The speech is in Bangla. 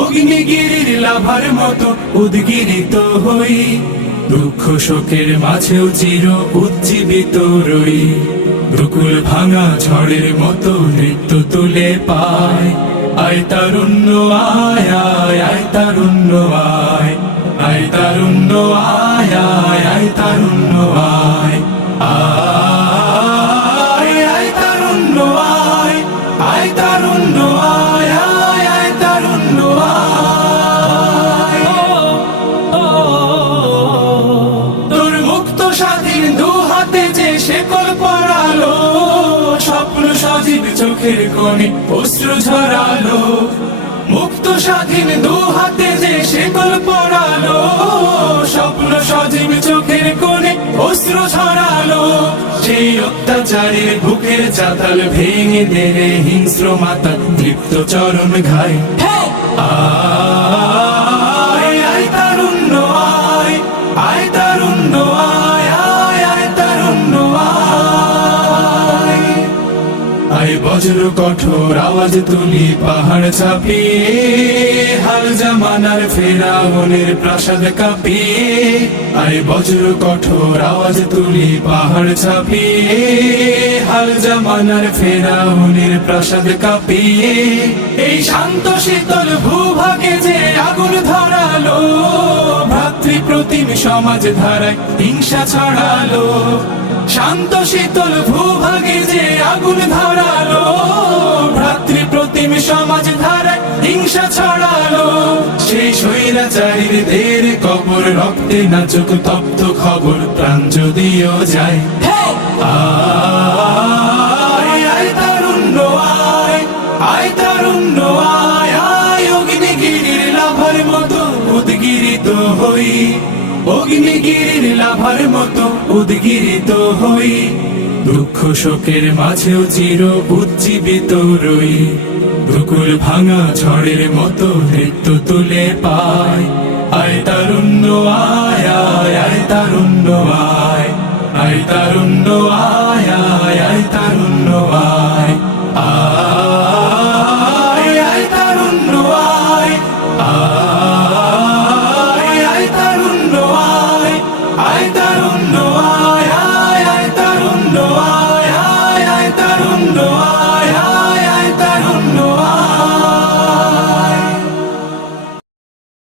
অগ্নিগিরির লাভার মতো উদ্গিরিত হই, দুঃখ শোকের মাঝেও চির উজ্জীবিত রই। দুকুল ভাঙা ঝড়ের মতো নৃত্য তুলে পায়, আয় তারুণ্য আয় আয় আয় তারুণ্য আয়, আয় তারুণ্য আয় আয় আয় তারুণ্য আয়, আয় আয় তারুণ্য আয়, আয় তারুণ্য আয় আয় আয় তারুণ্য আয়। তোর মুক্ত স্বাধীন দু হাতে যে শেকল পরালো, স্বপ্ন সজীব চোখের কোণে অশ্রু ঝরালো। মুক্ত স্বাধীন দু হাতে যে শেকল পরালো, স্বপ্ন সজীব চোখের কোণে অশ্রু ঝরালো। সেই অত্যাচারের বুকের চাতাল ভেঙে দেবে হিংস্র মাতা তৃপ্ত চরণ ঘায়। আয় আয় তারুণ্য আয়, আয় তারুণ্য আয় আয় আয় তারুণ্য আয়। আয় বজ্র কঠোর আওয়াজ তুলি পাহাড় চাপিয়ে, হাল জামানার ফেরাউনের প্রাসাদ কাঁপিয়ে। আয় বজ্র কঠোর আওয়াজ তুলি পাহাড় চাপিয়ে, হাল জামানার ফেরাউনের প্রাসাদ কাঁপিয়ে। এই শান্ত শীতল ভূভাগে যে আগুন ধরালো, ভ্রাতৃপ্রতিম সমাজ ধারায় হিংসা ছড়ালো। শান্ত শীতল ভূভাগে যে আগুন ধরালো, ভ্রাতৃপ্রতিম সমাজ ধারায় হিংসা ছড়ালো। সেই স্বৈরাচারীদের কবর রক্তে নাচুক তপ্ত খবর, প্রাণ যদিও যায়। আয় আয় তারুণ্য আয়, আয় তারুণ্য আয় আয় অগ্নিগিরির লাভার মতো উদ্গিরিত হই, অগ্নিগিরির লাভার মতো উদ্গিরিত হই। দুঃখ শোকের মাঝেও চির উজ্জীবিত রই। দুকুল ভাঙা ঝড়ের মতো নৃত্য তুলে পায়, আয় তারুণ্য আয় আয় আয় তারুণ্য আয়, আয় তারুণ্য আয়।